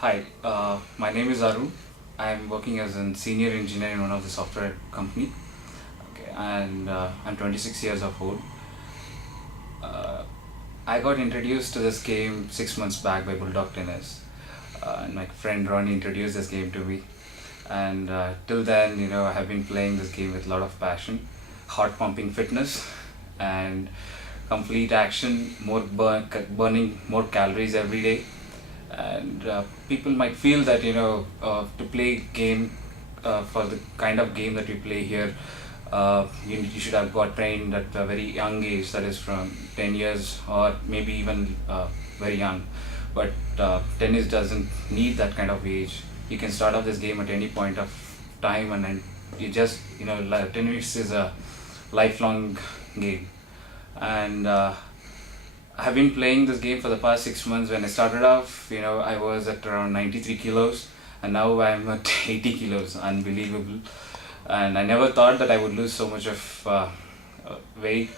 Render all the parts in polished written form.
Hi, my name is Arun. I am working as a senior engineer in one of the software company. Okay, and I'm 26 years of old. Uh, I got introduced to this game 6 months back by Bulldog Tennis, and my friend Ronnie introduced this game to me. And till then, I have been playing this game with a lot of passion, heart pumping fitness, and complete action, burning more calories every day. And people might feel that to play game for the kind of game that we play here, you should have got trained at a very young age, that is from 10 years or maybe even very young. But tennis doesn't need that kind of age. You can start off this game at any point of time, and then you just tennis is a lifelong game. And I have been playing this game for the past 6 months. When I started off, I was at around 93 kilos, and now I'm at 80 kilos. Unbelievable. And I never thought that I would lose so much of weight.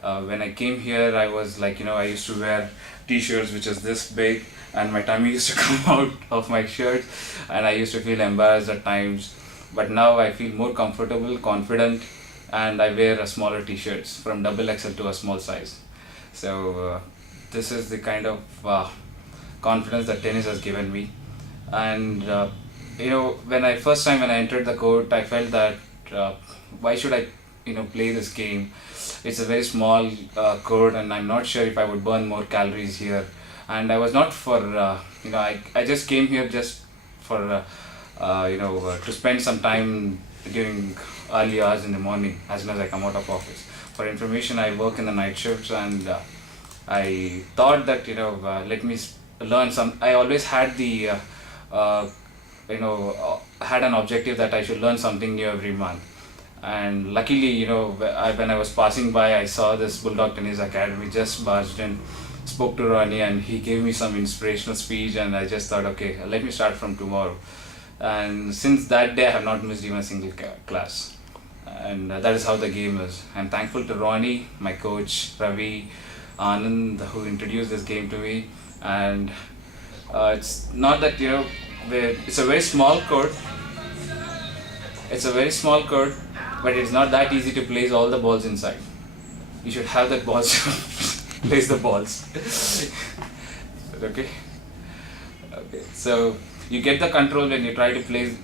When I came here, I was like, I used to wear t-shirts which is this big, and my tummy used to come out of my shirt, and I used to feel embarrassed at times. But now I feel more comfortable, confident, and I wear a smaller t-shirts from double XL to a small size. So this is the kind of confidence that tennis has given me. And when I entered the court, I felt that why should I play this game? It's a very small court, and I'm not sure if I would burn more calories here. And I was not for I just came here just for to spend some time during early hours in the morning as soon as I come out of office. For information, I work in the night shifts, and I thought that let me learn some. I always had the had an objective that I should learn something new every month. And luckily, when I was passing by, I saw this Bulldog Tennis Academy, just barged in, spoke to Ronnie, and he gave me some inspirational speech, and I just thought, okay, let me start from tomorrow. And since that day, I have not missed even a single class. And that is how the game is. I'm thankful to Ronnie, my coach, Ravi, Anand, who introduced this game to me. And it's not that, it's a very small court. It's a very small court, but it's not that easy to place all the balls inside. You should have that balls to place the balls. Okay. Okay. So you get the control when you try to place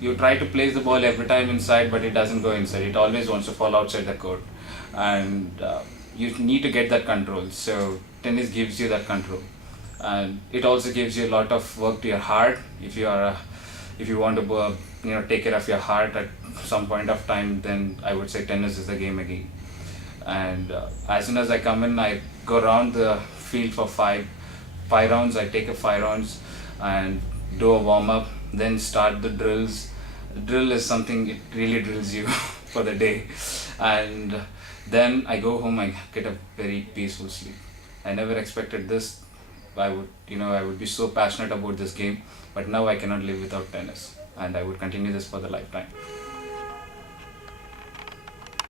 the ball every time inside, but it doesn't go inside. It always wants to fall outside the court, and you need to get that control. So tennis gives you that control, and it also gives you a lot of work to your heart. If you want to take care of your heart at some point of time, then I would say tennis is the game again. And as soon as I come in, I go around the field for five rounds. I take 5 rounds and do a warm up, then start the drills. The drill is something, it really drills you for the day. And then I go home, I get a very peaceful sleep. I never expected this. I would be so passionate about this game, but now I cannot live without tennis, and I would continue this for the lifetime.